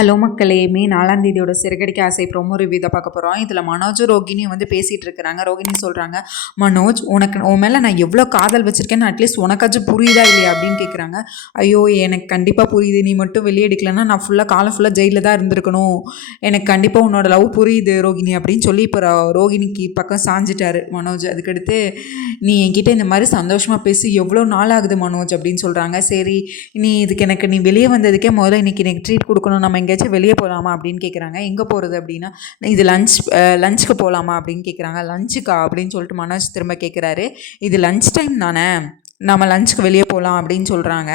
Hello மக்களே, மே 4ஆம் தேதியோட சிறகடிக்க ஆசை ப்ரோமோ ரிவ்யூ தான் பார்க்க போகிறோம். இதில் மனோஜும் ரோகிணியும் வந்து பேசிகிட்டு இருக்கிறாங்க. ரோகிணி சொல்கிறாங்க, மனோஜ் உன் மேலே நான் எவ்வளோ காதல் வச்சுருக்கேன்னு அட்லீஸ்ட் உனக்காச்சும் புரியுதா இல்லையா அப்படின்னு கேட்குறாங்க. ஐயோ எனக்கு கண்டிப்பாக புரியுது, நீ மட்டும் வெளியே எடுக்கலன்னா நான் காலம் ஃபுல்லாக ஜெயிலில் தான் இருந்திருக்கணும். எனக்கு கண்டிப்பாக உன்னோட லவ் புரியுது ரோகிணி அப்படின்னு சொல்லி இப்போ ரோகிணிக்கு பக்கம் சாஞ்சிட்டாரு மனோஜ். அதுக்கடுத்து நீ என்கிட்ட இந்த மாதிரி சந்தோஷமாக பேசி எவ்வளோ நாள் ஆகுது மனோஜ் அப்படின்னு சொல்கிறாங்க. சரி நீ நீ வெளியே வந்ததுக்கே முதல்ல இன்னைக்கு எனக்கு ட்ரீட் கொடுக்கணும், நம்ம எங்கேயாச்சும் வெளியே போகலாமா அப்படின்னு கேட்குறாங்க. எங்கே போகிறது அப்படின்னா, இது லஞ்சுக்கு போகலாமா அப்படின்னு கேட்குறாங்க. லஞ்சுக்கா அப்படின்னு சொல்லிட்டு மனோஜ் திரும்ப கேட்குறாரு. இது லஞ்ச் டைம் தானே, நம்ம லஞ்சுக்கு வெளியே போகலாம் அப்படின்னு சொல்கிறாங்க.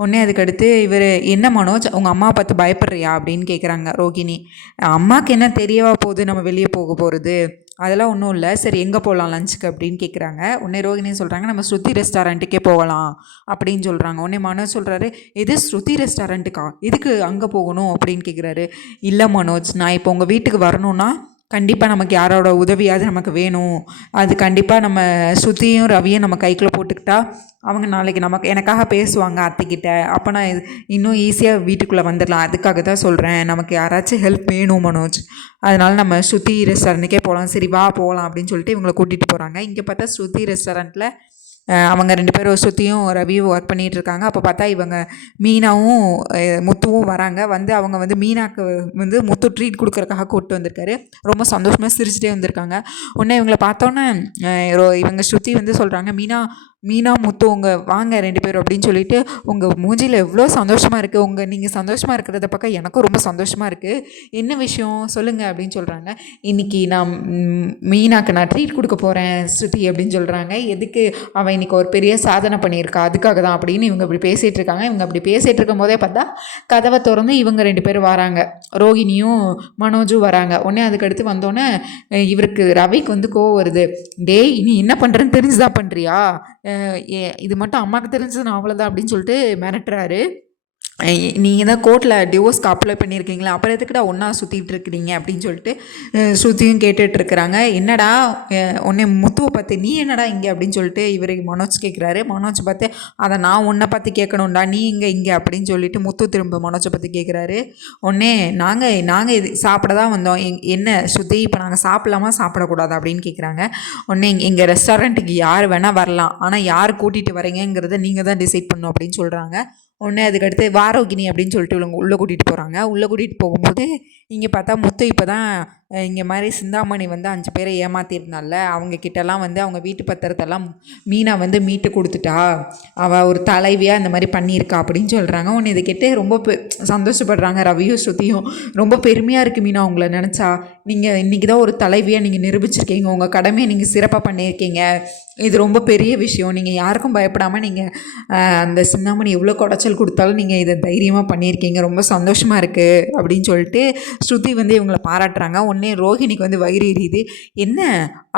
உடனே அதுக்கடுத்து இவர், என்ன மனோஜ் உங்கள் அம்மாவை பார்த்து பயப்படுறியா அப்படின்னு கேட்குறாங்க ரோகிணி. அம்மாவுக்கு என்ன தெரியவா போகுது நம்ம வெளியே போக போகிறது, அதெல்லாம் ஒன்றும் இல்லை, சரி எங்கே போகலாம் லஞ்சுக்கு அப்படின்னு கேட்குறாங்க. உடனே ரோகிணி சொல்கிறாங்க, நம்ம ஸ்ருதி ரெஸ்டாரண்ட்டுக்கே போகலாம் அப்படின்னு சொல்கிறாங்க. உடனே மனோஜ் சொல்கிறாரு, எது ஸ்ருதி ரெஸ்டாரண்ட்டுக்கா, எதுக்கு அங்கே போகணும் அப்படின்னு கேட்குறாரு. இல்லை மனோஜ், நான் இப்போ உங்கள் வீட்டுக்கு வரணும்னா கண்டிப்பாக நமக்கு யாரோட உதவியாவது நமக்கு வேணும். அது கண்டிப்பாக நம்ம ஸ்ருதியும் ரவியும் நம்ம கைக்குள்ளே போட்டுக்கிட்டா அவங்க நாளைக்கு எனக்காக பேசுவாங்க அத்தைக்கிட்ட, அப்போ நான் இன்னும் ஈஸியாக வீட்டுக்குள்ளே வந்துடலாம். அதுக்காக தான் சொல்கிறேன், நமக்கு யாராச்சும் ஹெல்ப் வேணும் மனோஜ், அதனால் நம்ம ஸ்ருதி ரெஸ்டாரண்ட்டுக்கே போகலாம், சரி வா போகலாம் அப்படின்னு சொல்லிட்டு இவங்களை கூட்டிகிட்டு போகிறாங்க. இங்கே பார்த்தா ஸ்ருதி ரெஸ்டாரண்ட்டில் அவங்க 2 பேரும் ஸ்ருதியும் ரவியும் ஒர்க் பண்ணிகிட்டு இருக்காங்க. அப்போ பார்த்தா இவங்க மீனாவும் முத்துவும் வராங்க. வந்து அவங்க வந்து மீனாக்கு வந்து முத்து ட்ரீட் கொடுக்குறக்காக கூப்பிட்டு வந்திருக்காரு. ரொம்ப சந்தோஷமாக சிரிச்சுட்டே வந்திருக்காங்க. உடனே இவங்களை பார்த்தோன்னே இவங்க ஸ்ருதி வந்து சொல்கிறாங்க, மீனா முத்து உங்கள் வாங்க 2 பேரும் அப்படின்னு சொல்லிட்டு, உங்கள் மூஞ்சியில் எவ்வளோ சந்தோஷமாக இருக்குது, நீங்கள் சந்தோஷமாக இருக்கிறத பார்க்க எனக்கும் ரொம்ப சந்தோஷமாக இருக்குது, என்ன விஷயம் சொல்லுங்கள் அப்படின்னு சொல்கிறாங்க. இன்றைக்கி நான் மீனாக்கு நான் ட்ரீட் கொடுக்க போகிறேன் ஸ்ருதி அப்படின்னு சொல்கிறாங்க. எதுக்கு, அவன் இன்றைக்கி ஒரு பெரிய சாதனை பண்ணியிருக்கா அதுக்காக தான் அப்படின்னு இவங்க இப்படி பேசிகிட்டு இருக்காங்க. இவங்க அப்படி பேசிகிட்டு இருக்கும் போதே பார்த்தா கதவை திறந்து இவங்க 2 பேரும் வராங்க, ரோகிணியும் மனோஜும் வராங்க. உடனே அதுக்கடுத்து வந்தோடனே இவருக்கு ரவிக்கு வந்து கோவம் வருது. டேய் நீ என்ன பண்ணுறேன்னு தெரிஞ்சுதான் பண்ணுறியா, இது மட்டும் அம்மாவுக்கு தெரிஞ்சது நான் அவ்வளோதான் அப்படின்னு சொல்லிட்டு மிரட்டுறாரு. நீங்கள் தான் கோர்ட்டில் டிவோர்ஸ்க்கு அப்ளை பண்ணியிருக்கீங்களா, அப்புறம் எதுக்குடா ஒன்றா சுற்றிட்டு இருக்கிறீங்க அப்படின்னு சொல்லிட்டு ஸ்ருதியும் கேட்டுட்ருக்குறாங்க. என்னடா உன்னை முத்துவை பார்த்து நீ என்னடா இங்கே அப்படின்னு சொல்லிட்டு இவர் மனோஜ் கேட்குறாரு. மனோஜ் பார்த்து, அதை நான் உன்னை பார்த்து கேட்கணும்டா, நீ இங்கே அப்படின்னு சொல்லிட்டு முத்து திரும்ப மனோஜை பார்த்து கேட்குறாரு. உடனே நாங்கள் இது சாப்பிட தான் வந்தோம், என்ன ஸ்ருதி இப்போ நாங்கள் சாப்பிடலாமா சாப்பிடக்கூடாது அப்படின்னு கேட்குறாங்க. உடனே எங்கள் ரெஸ்டாரண்ட்டுக்கு யார் வேணால் வரலாம், ஆனால் யார் கூட்டிகிட்டு வரீங்கிறத நீங்கள் தான் டிசைட் பண்ணணும் அப்படின்னு சொல்கிறாங்க. உடனே அதுக்கடுத்து வாரோகிணி அப்படின்னு சொல்லிட்டு உள்ளே கூட்டிகிட்டு போகிறாங்க. உள்ளே கூட்டிகிட்டு போகும்போது இங்கே பார்த்தா முத்து இப்போ தான் இங்கே மாதிரி சிந்தாமணி வந்து 5 பேரை ஏமாற்றிருந்தால, அவங்கக்கிட்டலாம் வந்து அவங்க வீட்டு பத்திரத்தெல்லாம் மீனா வந்து மீட்டு கொடுத்துட்டா, அவள் ஒரு தலைவியாக இந்த மாதிரி பண்ணியிருக்கா அப்படின்னு சொல்கிறாங்க. ஒன்று இதை கேட்டு ரொம்ப சந்தோஷப்படுறாங்க ரவியும் ஸ்ருதியும். ரொம்ப பெருமையாக இருக்குது மீனா உங்களை நினச்சா, நீங்கள் இன்றைக்கி தான் ஒரு தலைவியாக நீங்கள் நிரூபிச்சிருக்கீங்க, உங்கள் கடமையை நீங்கள் சிறப்பாக பண்ணியிருக்கீங்க, இது ரொம்ப பெரிய விஷயம், நீங்கள் யாருக்கும் பயப்படாமல் நீங்கள் அந்த சிந்தாமணி எவ்வளோ குடைச்சல் கொடுத்தாலும் நீங்கள் இதை தைரியமாக பண்ணியிருக்கீங்க, ரொம்ப சந்தோஷமாக இருக்குது அப்படின்னு சொல்லிட்டு ஸ்ருதி வந்து இவங்களை பாராட்டுறாங்க. உடனே ரோஹிணிக்கு வந்து வயிறு எரியுது. என்ன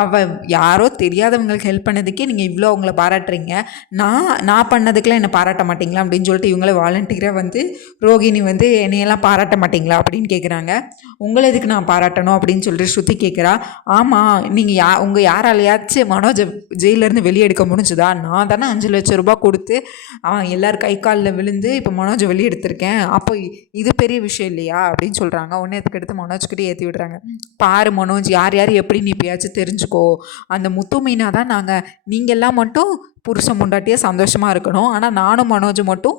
அவள் யாரோ தெரியாதவங்களுக்கு ஹெல்ப் பண்ணதுக்கே நீங்கள் இவ்வளோ அவங்கள பாராட்டுறீங்க, நான் பண்ணதுக்கெலாம் என்னை பாராட்ட மாட்டிங்களா அப்படின்னு சொல்லிட்டு இவங்கள வாலண்டியராக வந்து ரோஹிணி வந்து என்னையெல்லாம் பாராட்ட மாட்டிங்களா அப்படின்னு கேட்குறாங்க. உங்களை எதுக்கு நான் பாராட்டணும் அப்படின்னு சொல்லிட்டு ஸ்ருதி கேட்குறா. ஆமாம், நீங்கள் உங்கள் யாராலையாச்சும் மனோஜை ஜெயிலேருந்து வெளியே எடுக்க முடிஞ்சுதா, நான் தானே 5 லட்சம் ரூபா கொடுத்து எல்லோரும் கை காலில் விழுந்து இப்போ மனோஜை வெளியே எடுத்திருக்கேன், அப்போ இது பெரிய விஷயம் இல்லையா அப்படின்னு சொல்கிறாங்க. உடனே அதுக்கு எடுத்து மனோஜ்கிட்டே ஏற்றி விடுறாங்க. பாரு மனோஜ், யார் எப்படி நீ இப்பயாச்சும் தெரிஞ்சுக்கோ, அந்த முத்து மீனா தான் நீங்கள்லாம் மட்டும் புருஷன் முண்டாட்டியே சந்தோஷமாக இருக்கணும், ஆனால் நானும் மனோஜ் மட்டும்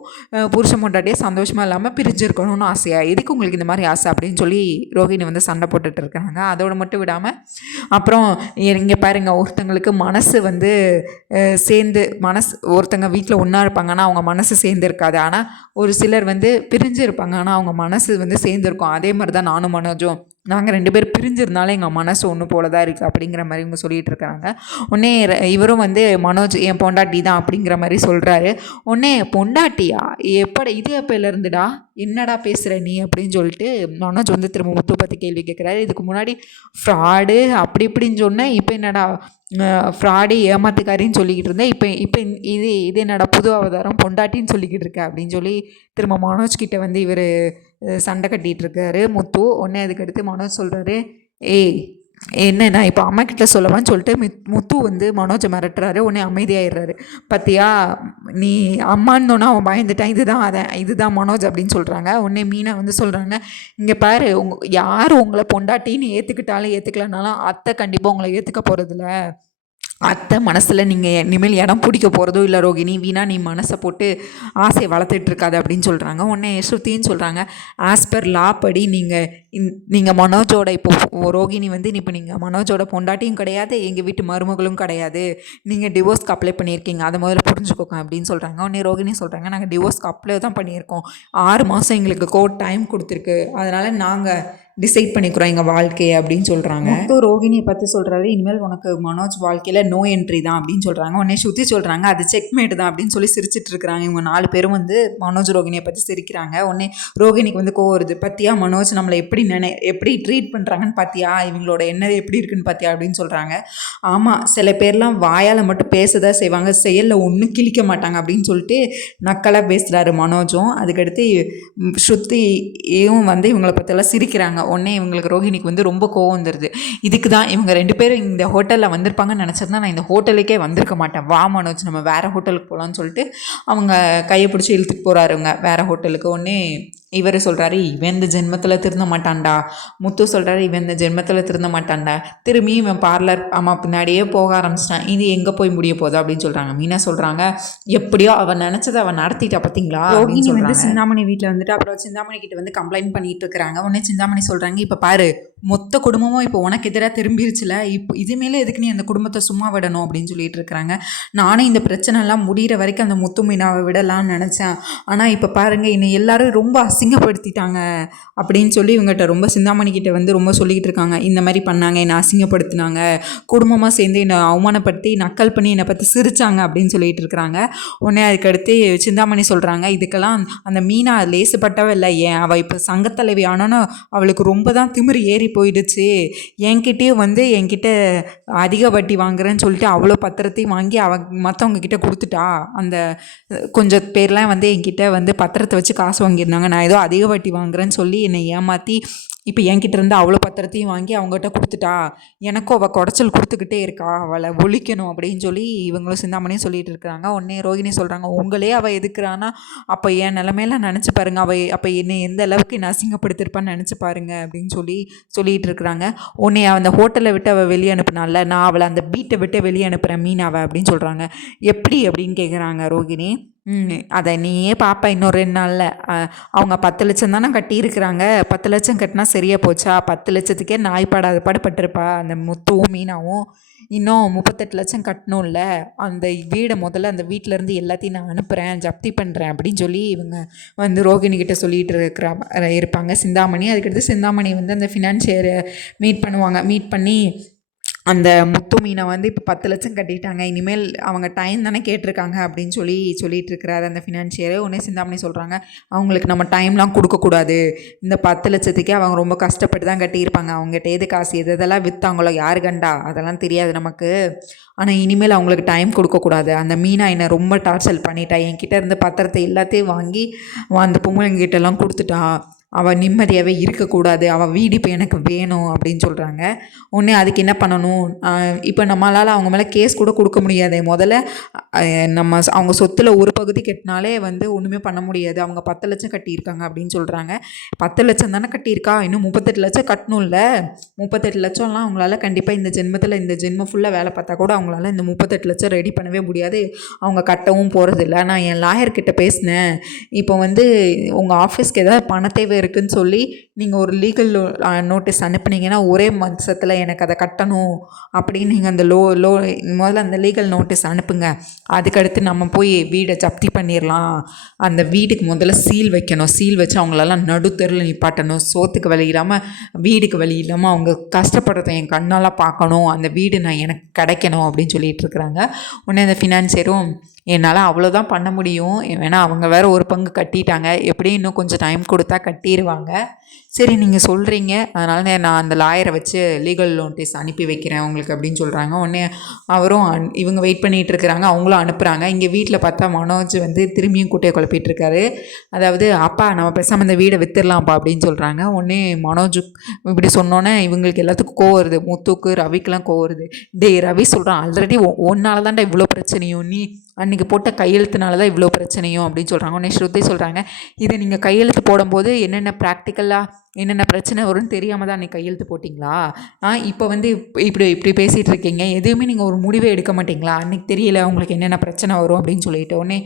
புருஷன் முண்டாட்டியே சந்தோஷமாக இல்லாமல் பிரிஞ்சிருக்கணும்னு ஆசையா, எதுக்கு உங்களுக்கு இந்த மாதிரி ஆசை அப்படின்னு சொல்லி ரோஹிணி வந்து சண்டை போட்டுட்டு இருக்காங்க. அதோடு மட்டும் விடாமல் அப்புறம் இங்கே பாருங்கள், ஒருத்தங்களுக்கு மனசு வந்து ஒருத்தங்க வீட்டில் ஒன்றா இருப்பாங்க ஆனால் அவங்க மனசு சேர்ந்து இருக்காது, ஆனால் ஒரு சிலர் வந்து பிரிஞ்சு இருப்பாங்க ஆனால் அவங்க மனசு வந்து சேர்ந்துருக்கும், அதே மாதிரி தான் நானும் மனோஜும், நாங்கள் 2 பேர் பிரிஞ்சிருந்தாலும் எங்கள் மனசு ஒன்று போல தான் இருக்குது அப்படிங்கிற மாதிரி இவங்க சொல்லிகிட்டு இருக்கிறாங்க. உடனே இவரும் வந்து மனோஜ் என் பொண்டாட்டி தான் அப்படிங்கிற மாதிரி சொல்கிறாரு. உடனே பொண்டாட்டியா, இது எப்போலேருந்துடா, என்னடா பேசுகிற நீ அப்படின்னு சொல்லிட்டு மனோஜ் வந்து திரும்ப முத்து பற்றி கேள்வி கேட்குறாரு. இதுக்கு முன்னாடி ஃப்ராடு அப்படி இப்படின்னு சொன்னேன், இப்போ என்னடா ஃப்ராடு ஏமாத்துக்காரின்னு சொல்லிக்கிட்டு இருந்தேன், இப்போ இது என்னடா புது அவதாரம் பொண்டாட்டின்னு சொல்லிக்கிட்டு இருக்க அப்படின்னு சொல்லி திரும்ப மனோஜ்கிட்ட வந்து இவர் சண்டை கட்டிகிட்டு இருக்காரு முத்து. உடனே அதுக்கடுத்து மனோஜ் சொல்கிறாரு, ஏய் என்னன்னா இப்போ அம்மா கிட்ட சொல்லவான்னு சொல்லிட்டு முத்து வந்து மனோஜை மிரட்டுறாரு. உடனே அமைதியாயிடுறாரு. பார்த்தியா, நீ அம்மான்னோன்னா அவன் பயந்துட்டான், இதுதான் மனோஜ் அப்படின்னு சொல்கிறாங்க. உடனே மீனா வந்து சொல்கிறாங்க, இங்கே பாரு, யார் உங்களை பொண்டாட்டின்னு ஏற்றுக்கிட்டாலும் ஏற்றுக்கலனாலும் அத்தை கண்டிப்பாக உங்களை ஏற்றுக்க போகிறதில்ல. அத்தை மனசில் நீங்கள் இனிமேல் இடம் பிடிக்க போகிறதோ இல்லை ரோகிணி, வீணா நீ மனசை போட்டு ஆசையை வளர்த்துட்டு இருக்காது அப்படின்னு சொல்கிறாங்க. உடனே ஸ்ருதின்னு சொல்கிறாங்க, ஆஸ் பர் லா படி நீங்கள் மனோஜோட இப்போ ரோகிணி வந்து இப்போ நீங்கள் மனோஜோட பொண்டாட்டியும் கிடையாது, எங்கள் வீட்டு மருமகளும் கிடையாது, நீங்கள் டிவோர்ஸ்க்கு அப்ளை பண்ணியிருக்கீங்க, அதை முதல்ல புரிஞ்சுக்கோங்க அப்படின்னு சொல்கிறாங்க. உடனே ரோகிணி சொல்கிறாங்க, நாங்கள் டிவோர்ஸ்க்கு அப்ளை தான் பண்ணியிருக்கோம், 6 மாதம் எங்களுக்கு கோர்ட் டைம் கொடுத்துருக்கு, அதனால் நாங்கள் டிசைட் பண்ணிக்கிறோம் எங்கள் வாழ்க்கையை அப்படின்னு சொல்கிறாங்க. முத்து ரோகிணியை பற்றி சொல்கிறாரு, இனிமேல் உனக்கு மனோஜ் வாழ்க்கையில் நோ என்ட்ரி தான் அப்படின்னு சொல்கிறாங்க. உடனே ஸ்ருதி சொல்கிறாங்க, அது செக்மேட் தான் அப்படின்னு சொல்லி சிரிச்சிட்டு இருக்கிறாங்க. இவங்க 4 பேரும் வந்து மனோஜ் ரோகிணியை பற்றி சிரிக்கிறாங்க. உடனே ரோகிணிக்கு வந்து கோவம் வருது. பத்தியா மனோஜ் நம்மளை எப்படி ட்ரீட் பண்ணுறாங்கன்னு பார்த்தியா, இவங்களோட என்ன எப்படி இருக்குன்னு பார்த்தியா அப்படின்னு சொல்கிறாங்க. ஆமாம், சில பேர்லாம் வாயால் மட்டும் பேசதான் செய்வாங்க, செயலில் ஒன்றும் கிழிக்க மாட்டாங்க அப்படின்னு சொல்லிட்டு நக்கலாக பேசுகிறாரு மனோஜும். அதுக்கடுத்து ஸ்ருதியும் வந்து இவங்களை பற்றியெல்லாம் சிரிக்கிறாங்க. உடனே இவங்களுக்கு ரோஹிணிக்கு வந்து ரொம்ப கோவம் வந்துடுது. இதுக்கு தான் இவங்க 2 பேரும் இந்த ஹோட்டலில் வந்திருப்பாங்கன்னு நினச்சதுனா நான் இந்த ஹோட்டலுக்கே வந்திருக்க மாட்டேன், வா மனோஜ் நம்ம வேறு ஹோட்டலுக்கு போகலான்னு சொல்லிட்டு அவங்க கையை பிடிச்சி இழுத்துட்டு போகிறாருங்க வேறு ஹோட்டலுக்கு. உடனே இவர் சொல்கிறாரு, இவன் இந்த ஜென்மத்தில் திருந்த மாட்டான்டா. முத்து சொல்கிறாரு, இவன் இந்த ஜென்மத்தில் திருந்த மாட்டான்டா. திரும்பி இவன் பார்லர் அம்மா பின்னாடியே போக ஆரம்பிச்சிட்டான், இது எங்கே போய் முடிய போகுது அப்படின்னு சொல்கிறாங்க. மீனா சொல்கிறாங்க, எப்படியோ அவன் நினச்சதை அவன் நடத்திட்டா பார்த்தீங்களா அப்படின்னு வந்து சிந்தாமணி வீட்டில் வந்துட்டு அப்புறம் சிந்தாமணி கிட்ட வந்து கம்ப்ளைண்ட் பண்ணிட்டு இருக்கிறாங்க. உடனே சிந்தாமணி சொல்கிறாங்க, இப்போ பாரு, மொத்த குடும்பமும் இப்போ உனக்கு எதிராக திரும்பிருச்சுல, இப்போ இதுமேலே எதுக்கு நீ அந்த குடும்பத்தை சும்மா விடணும் அப்படின்னு சொல்லிட்டு இருக்கிறாங்க. நானும் இந்த பிரச்சனைலாம் முடிகிற வரைக்கும் அந்த முத்து மீனாவை விடலான்னு நினச்சேன், ஆனால் இப்போ பாருங்கள் என்னை எல்லாரும் ரொம்ப அசிங்கப்படுத்திட்டாங்க அப்படின்னு சொல்லி இவங்ககிட்ட ரொம்ப சிந்தாமணிக்கிட்ட வந்து ரொம்ப சொல்லிக்கிட்டு இருக்காங்க. இந்த மாதிரி பண்ணாங்க, என்னை அசிங்கப்படுத்தினாங்க, குடும்பமாக சேர்ந்து என்னை அவமானப்படுத்தி நக்கல் பண்ணி என்னை பற்றி சிரித்தாங்க அப்படின்னு சொல்லிட்டு இருக்கிறாங்க. உடனே அதுக்கடுத்து சிந்தாமணி சொல்கிறாங்க, இதுக்கெல்லாம் அந்த மீனா லேசுப்பட்டவ இல்லை, ஏன் அவள் இப்போ சங்கத்தலைவி ஆனோன்னு அவளுக்கு ரொம்ப தான் திமிரு ஏறி போயிடுச்சு. என்கிட்டயும் வந்து என்கிட்ட அதிக வட்டி வாங்குறேன்னு சொல்லிட்டு அவ்வளோ பத்திரத்தையும் வாங்கி மற்றவங்க கிட்ட கொடுத்துட்டா. அந்த கொஞ்சம் பேர்லாம் வந்து என்கிட்ட வந்து பத்திரத்தை வச்சு காசு வாங்கியிருந்தாங்க, நான் ஏதோ அதிக வட்டி வாங்குறேன்னு சொல்லி என்னை ஏமாற்றி இப்போ என்கிட்ட இருந்து அவ்வளோ பத்திரத்தையும் வாங்கி அவங்ககிட்ட கொடுத்துட்டா. எனக்கும் அவள் குடைச்சல் கொடுத்துக்கிட்டே இருக்கா, அவளை ஒழிக்கணும் அப்படின்னு சொல்லி இவங்களும் சிந்தாமணியும் சொல்லிட்டு இருக்கிறாங்க. உடனே ரோகிணி சொல்கிறாங்க, உங்களே அவள் எதுக்குறான்னா அப்போ என் நிலமையெல்லாம் நினச்சி பாருங்க, அவள் அப்போ என்னை எந்த அளவுக்கு என்னை அசிங்கப்படுத்திருப்பான்னு நினச்சி பாருங்க அப்படின்னு சொல்லிட்டு இருக்கிறாங்க. உடனே அந்த ஹோட்டலை விட்டு அவள் வெளியே அனுப்புனால, நான் அவளை அந்த வீட்டை விட்டு வெளியே அனுப்புகிறேன் மீனாவை அப்படின்னு சொல்கிறாங்க. எப்படி அப்படின்னு கேட்குறாங்க ரோகிணி. அதை நீயே பாப்பா, இன்னொரு 2 நாளில் அவங்க 10 லட்சம் தானே கட்டியிருக்கிறாங்க, 10 லட்சம் கட்டினா சரியாக போச்சா, 10 லட்சத்துக்கே நாய் பாடுபட்டுருப்பா அந்த முத்துவும் மீனாவும், இன்னும் 38 லட்சம் கட்டணும்ல, அந்த வீடை முதல்ல அந்த வீட்டிலேருந்து எல்லாத்தையும் நான் அனுப்புகிறேன், ஜப்தி பண்ணுறேன் அப்படின்னு சொல்லி இவங்க வந்து ரோகிணிக்கிட்ட சொல்லிட்டு இருப்பாங்க சிந்தாமணி. அதுக்கடுத்து சிந்தாமணி வந்து அந்த ஃபினான்ஷியரை மீட் பண்ணி அந்த முத்து மீனை வந்து இப்போ 10 லட்சம் கட்டிட்டாங்க, இனிமேல் அவங்க டைம் தானே கேட்டிருக்காங்க அப்படின்னு சொல்லிட்டு இருக்கிறாரு அந்த ஃபினான்ஷியரு. உடனே சிந்தாமணி சொல்கிறாங்க, அவங்களுக்கு நம்ம டைம்லாம் கொடுக்கக்கூடாது, இந்த 10 லட்சத்துக்கே அவங்க ரொம்ப கஷ்டப்பட்டு தான் கட்டியிருப்பாங்க, அவங்ககிட்ட எது காசு எதெல்லாம் விற்றாங்களோ யார் கண்டா அதெல்லாம் தெரியாது நமக்கு, ஆனால் இனிமேல் அவங்களுக்கு டைம் கொடுக்கக்கூடாது. அந்த மீனா என்னை ரொம்ப டார்ச்சர் பண்ணிட்டா, என்கிட்ட இருந்து பத்திரத்தை எல்லாத்தையும் வாங்கி அந்த பொம்பளைங்கிட்டெல்லாம் கொடுத்துட்டா, அவள் நிம்மதியாகவே இருக்கக்கூடாது, அவள் வீடு இப்போ எனக்கு வேணும் அப்படின்னு சொல்கிறாங்க. உடனே அதுக்கு என்ன பண்ணணும், இப்போ நம்மளால் அவங்க மேலே கேஸ் கூட கொடுக்க முடியாது, முதல்ல அவங்க சொத்தில் ஒரு பகுதி கட்டினாலே வந்து ஒன்றுமே பண்ண முடியாது, அவங்க 10 லட்சம் கட்டியிருக்காங்க அப்படின்னு சொல்கிறாங்க. 10 லட்சம் தானே கட்டியிருக்கா, இன்னும் 38 லட்சம் கட்டணும்ல, 38 லட்சம்லாம் அவங்களால கண்டிப்பாக இந்த ஜென்மம் ஃபுல்லாக வேலை பார்த்தா கூட அவங்களால இந்த 38 லட்சம் ரெடி பண்ணவே முடியாது, அவங்க கட்டவும் போகிறதில்ல. நான் என் லாயர்கிட்ட பேசினேன், இப்போ வந்து உங்கள் ஆஃபீஸ்க்கு ஏதாவது பண தேவை இருக்குன்னு சொல்லி நீங்கள் ஒரு லீகல் நோட்டீஸ் அனுப்புனீங்கன்னா ஒரே மாதத்தில் எனக்கு அதை கட்டணும் அப்படின்னு நீங்கள் அந்த முதல்ல அந்த லீகல் நோட்டீஸ் அனுப்புங்க, அதுக்கடுத்து நம்ம போய் வீடை ஜப்தி பண்ணிடலாம், அந்த வீட்டுக்கு முதல்ல சீல் வைக்கணும், சீல் வச்சு அவங்களெல்லாம் நடுத்தெருவில் நிப்பாட்டணும், சோத்துக்கு வழி இல்லாமல் வீடுக்கு வழி இல்லாமல் அவங்க கஷ்டப்படுறத என் கண்ணால் பார்க்கணும், அந்த வீடு எனக்கு கிடைக்கணும் அப்படின்னு சொல்லிட்டு இருக்கிறாங்க. உடனே அந்த ஃபினான்சியரும் என்னால் அவ்வளோதான் பண்ண முடியும். ஏன்னா அவங்க வேறு ஒரு பங்கு கட்டிட்டாங்க, எப்படியும் இன்னும் கொஞ்சம் டைம் கொடுத்தா கட்டிடுவாங்க. சரி நீங்கள் சொல்கிறீங்க, அதனால் நான் அந்த லாயரை வச்சு லீகல் நோட்டீஸ் அனுப்பி வைக்கிறேன் உங்களுக்கு அப்படின்னு சொல்கிறாங்க. உடனே அவரும் இவங்க வெயிட் பண்ணிகிட்டு இருக்கிறாங்க, அவங்களும் அனுப்புகிறாங்க. இங்கே வீட்டில் பார்த்தா மனோஜ் வந்து திரும்பியும் குட்டையை குழப்பிட்டு இருக்காரு. அதாவது அப்பா நம்ம பேசாமல் இந்த வீடை வித்துடலாம்ப்பா அப்படின்னு சொல்கிறாங்க. உடனே மனோஜ் இப்படி சொன்னோன்னே இவங்களுக்கு எல்லாத்துக்கும் கோவம் வருது, முத்துக்கு ரவிக்கெலாம் கோவம் வருது. ரவி சொல்கிறான், ஆல்ரெடி ஒன்னால தான்டா இவ்வளோ பிரச்சனையும், நீ அன்றைக்கி போட்ட கையெழுத்துனால தான் இவ்வளோ பிரச்சனையும் அப்படின்னு சொல்கிறாங்க. உடனே ஸ்ருதி சொல்கிறாங்க, இதை நீங்கள் கையெழுத்து போடும்போது என்னென்ன ப்ராக்டிக்கலாக என்னென்ன பிரச்சனை வரும்னு தெரியாமல் தான் அன்றைக்கி கையெழுத்து போட்டிங்களா? இப்போ வந்து இப்படி இப்படி பேசிகிட்டு இருக்கீங்க, எதுவுமே நீங்கள் ஒரு முடிவே எடுக்க மாட்டிங்களா? அன்றைக்கி தெரியல உங்களுக்கு என்னென்ன பிரச்சனை வரும் அப்படின்னு சொல்லிட்டு. உடனே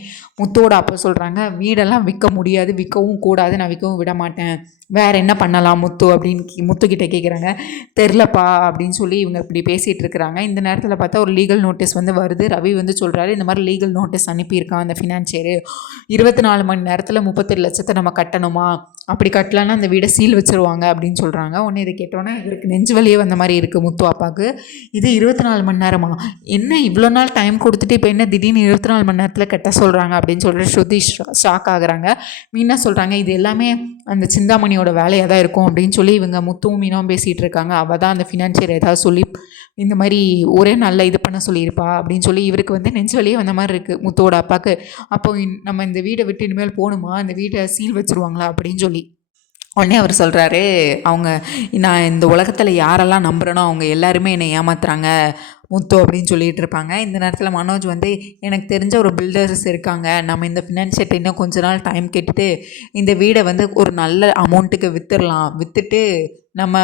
முத்தோட அப்போ சொல்கிறாங்க, வீடெல்லாம் விற்க முடியாது, விற்கவும் கூடாது, நான் விற்கவும் விட மாட்டேன், வேறு என்ன பண்ணலாம் முத்து அப்படின்னு முத்துக்கிட்ட கேட்குறாங்க. தெரிலப்பா அப்படின்னு சொல்லி இவங்க இப்படி பேசிகிட்டு இருக்கிறாங்க. இந்த நேரத்தில் பார்த்தா ஒரு லீகல் நோட்டீஸ் வந்து வருது. ரவி வந்து சொல்கிறாரு, இந்த மாதிரி லீகல் நோட்டீஸ் அனுப்பியிருக்கான் அந்த ஃபினான்ஷியரு, 24 மணி நேரத்தில் 37 லட்சத்தை நம்ம கட்டணுமா, அப்படி கட்டலான்னா அந்த வீடை சீல் வச்சுருவாங்க அப்படின்னு சொல்கிறாங்க. உடனே இதை கேட்டோன்னே இவருக்கு நெஞ்சு வலியே வந்த மாதிரி இருக்குது முத்து அப்பாவுக்கு. இது 24 மணி நேரமா, என்ன இவ்வளோ நாள் டைம் கொடுத்துட்டு இப்போ என்ன திடீர்னு 24 மணி நேரத்தில் கட்ட சொல்கிறாங்க அப்படின்னு சொல்லிட்டு ஸ்ருதி ஷாக் ஆகுறாங்க. மீனா சொல்கிறாங்க, இது எல்லாமே அந்த சிந்தாமணியோட வேலையாக தான் இருக்கும் அப்படின்னு சொல்லி இவங்க முத்துவும் மீனாவும் பேசிகிட்டு இருக்காங்க. அவள் தான் அந்த ஃபினான்ஷியர் ஏதாவது சொல்லி இந்த மாதிரி ஒரே நல்ல இது பண்ண சொல்லியிருப்பா அப்படின்னு சொல்லி இவருக்கு வந்து நெஞ்சு வலியே வந்த மாதிரி இருக்குது முத்துவோட அப்பாவுக்கு. அப்போ நம்ம இந்த வீடை விட்டு இனிமேல் போகணுமா, இந்த வீட்டை சீல் வச்சுருவாங்களா அப்படின்னு சொல்லி. உடனே அவர் சொல்கிறாரு, நான் இந்த உலகத்தில் யாரெல்லாம் நம்புகிறேனோ அவங்க எல்லாருமே என்னை ஏமாத்துறாங்க முத்து அப்படின்னு சொல்லிகிட்டு இருப்பாங்க. இந்த நேரத்தில் மனோஜ் வந்து, எனக்கு தெரிஞ்ச ஒரு பில்டர்ஸ் இருக்காங்க, நம்ம இந்த ஃபினான்ஷியர்ட்ட இன்னும் கொஞ்ச நாள் டைம் கேட்டுட்டு இந்த வீடை வந்து ஒரு நல்ல அமௌண்ட்டுக்கு விற்றுடலாம், விற்றுட்டு நம்ம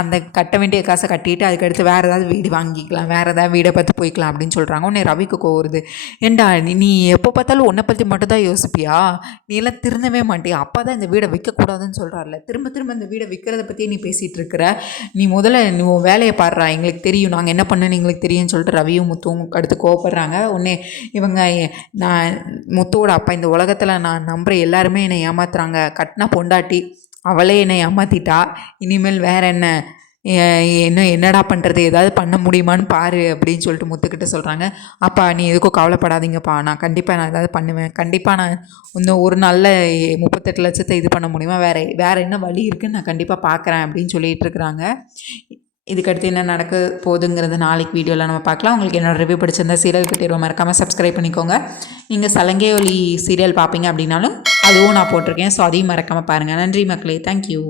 அந்த கட்ட வேண்டிய காசை கட்டிட்டு அதுக்கடுத்து வேறு ஏதாவது வீடு வாங்கிக்கலாம், வேறு ஏதாவது வீடை பார்த்து போய்க்கலாம் அப்படின்னு சொல்கிறாங்க. உடனே ரவிக்கு கோவருது, ஏண்டா நீ எப்போ பார்த்தாலும் உன்னை பற்றி மட்டும் தான் யோசிப்பியா, நீ எல்லாம் திருந்தவே மாட்டியா, அப்பா தான் இந்த வீடை விற்கக்கூடாதுன்னு சொல்கிறார்ல, திரும்ப திரும்ப இந்த வீடை விற்கிறத பற்றியே நீ பேசிகிட்டு இருக்கிற, நீ முதல்ல நீ வேலையை பாடுறா, எங்களுக்கு தெரியும் நாங்கள் என்ன பண்ணணும்னு எங்களுக்கு தெரியும்னு சொல்லிட்டு ரவியும் முத்துவும் அடுத்து கோவப்படுறாங்க. உடனே இவங்க, நான் முத்துவோட அப்பா, இந்த உலகத்தில் நான் நம்புகிற எல்லாருமே என்னை ஏமாத்துறாங்க, கட்டினா பொண்டாட்டி அவளே என்னை ஏமாற்றிட்டா, இனிமேல் வேறு என்ன, என்னடா பண்ணுறது, ஏதாவது பண்ண முடியுமான்னு பாரு அப்படின்னு சொல்லிட்டு முத்துக்கிட்ட சொல்கிறாங்க. அப்பா நீ எதுக்கும் கவலைப்படாதீங்கப்பா, நான் கண்டிப்பாக ஏதாவது பண்ணுவேன், கண்டிப்பாக நான் இன்னும் ஒரு நல்ல 38 லட்சத்தை இது பண்ண முடியுமா, வேறு என்ன வழி இருக்குதுன்னு நான் கண்டிப்பாக பார்க்குறேன் அப்படின்னு சொல்லிகிட்டு இருக்கிறாங்க. இதுக்கடுத்து என்ன நடக்க போகுதுங்கிறது நாளைக்கு வீடியோவில் நம்ம பார்க்கலாம். உங்களுக்கு என்னோட ரிவ்யூ பிடிச்சிருந்தா சீரியல் தேர்வு மறக்காமல் சப்ஸ்கிரைப் பண்ணிக்கோங்க. நீங்கள் சலங்கை ஒலி சீரியல் பார்ப்பீங்க அப்படின்னாலும் அதுவும் நான் போட்டிருக்கேன், ஸோ அதையும் மறக்காமல் பாருங்கள். நன்றி மக்களே, தேங்க்யூ.